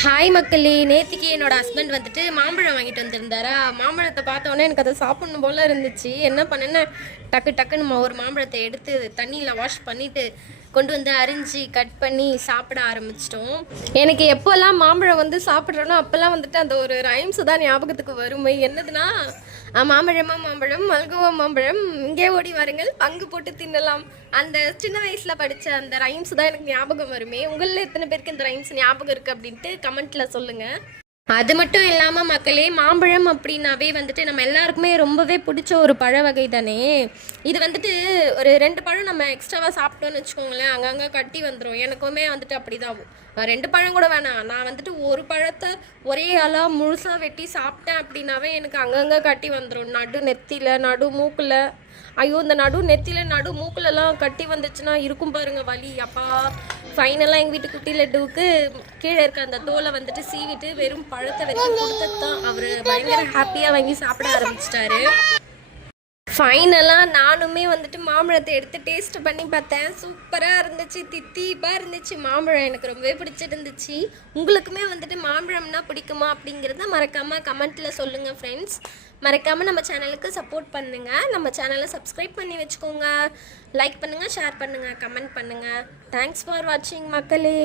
Hi மக்களே, நேற்றுக்கு என்னோட ஹஸ்பண்ட் வந்துட்டு மாம்பழம் வாங்கிட்டு வந்திருந்தாரா. மாம்பழத்தை பார்த்தோன்னே எனக்கு அதை சாப்பிடணும் போல இருந்துச்சு. என்ன பண்ணேன்னா டக்குன்னு ஒரு மாம்பழத்தை எடுத்து தண்ணியில் வாஷ் பண்ணிவிட்டு கொண்டு வந்து அரிஞ்சு கட் பண்ணி சாப்பிட ஆரம்பிச்சிட்டோம். எனக்கு எப்போல்லாம் மாம்பழம் வந்து சாப்பிட்றேனோ அப்போல்லாம் வந்துட்டு அந்த ஒரு ரைம்ஸ் தான் ஞாபகத்துக்கு வருமே. என்னதுன்னா, மாம்பழமா மாம்பழம், மல்கோவா மாம்பழம், இங்கே ஓடி வாருங்கள், பங்கு போட்டு தின்னலாம். அந்த சின்ன வயசில் படித்த அந்த ரைம்ஸ் தான் எனக்கு ஞாபகம் வருமே. உங்களில் எத்தனை பேருக்கு இந்த ரைம்ஸ் ஞாபகம் இருக்குது அப்படின்ட்டு கமெண்ட்டில் சொல்லுங்கள். அது மட்டும் இல்லாமல் மக்களே, மாம்பழம் அப்படின்னாவே வந்துட்டு நம்ம எல்லாருக்குமே ரொம்பவே பிடிச்ச ஒரு பழ வகை தானே. இது வந்துட்டு ஒரு 2 பழம் நம்ம எக்ஸ்ட்ராவாக சாப்பிட்டோன்னு வச்சுக்கோங்களேன், அங்கங்கே கட்டி வந்துடும். எனக்குமே வந்துட்டு அப்படி தான் ஆகும். 2 பழம் கூட வேணாம், நான் வந்துட்டு ஒரு பழத்தை ஒரே ஆளாக முழுசாக வெட்டி சாப்பிட்டேன் அப்படின்னாவே எனக்கு அங்கங்கே கட்டி வந்துடும். நடு நெத்தியில், நடு மூக்கில். ஐயோ, இந்த நடு நெத்தியில் நடு மூக்கிலலாம் கட்டி வந்துச்சுன்னா இருக்கும் பாருங்க வலி. அப்பா, ஃபைனலாக எங்கள் வீட்டு குட்டி லட்டுவுக்கு கீழே இருக்க அந்த தோலை வந்துட்டு சீவிட்டு வெறும் பழத்தை வச்சு கொடுத்தது தான் அவர் பயங்கர ஹாப்பியாக வாங்கி சாப்பிட ஆரம்பிச்சிட்டாரு. ஃபைனலாக நானுமே வந்துட்டு மாம்பழத்தை எடுத்து டேஸ்ட் பண்ணி பார்த்தேன். சூப்பராக இருந்துச்சு, தித்திப்பாக இருந்துச்சு. மாம்பழம் எனக்கு ரொம்பவே பிடிச்சிருந்துச்சு. உங்களுக்குமே வந்துட்டு மாம்பழம்னா பிடிக்குமா அப்படிங்கிறத மறக்காமல் கமெண்ட்டில் சொல்லுங்கள் ஃப்ரெண்ட்ஸ். மறக்காமல் நம்ம சேனலுக்கு சப்போர்ட் பண்ணுங்கள். நம்ம சேனலை சப்ஸ்கிரைப் பண்ணி வச்சுக்கோங்க. லைக் பண்ணுங்கள், ஷேர் பண்ணுங்கள், கமெண்ட் பண்ணுங்கள். தேங்க்ஸ் ஃபார் வாட்சிங் மக்களே.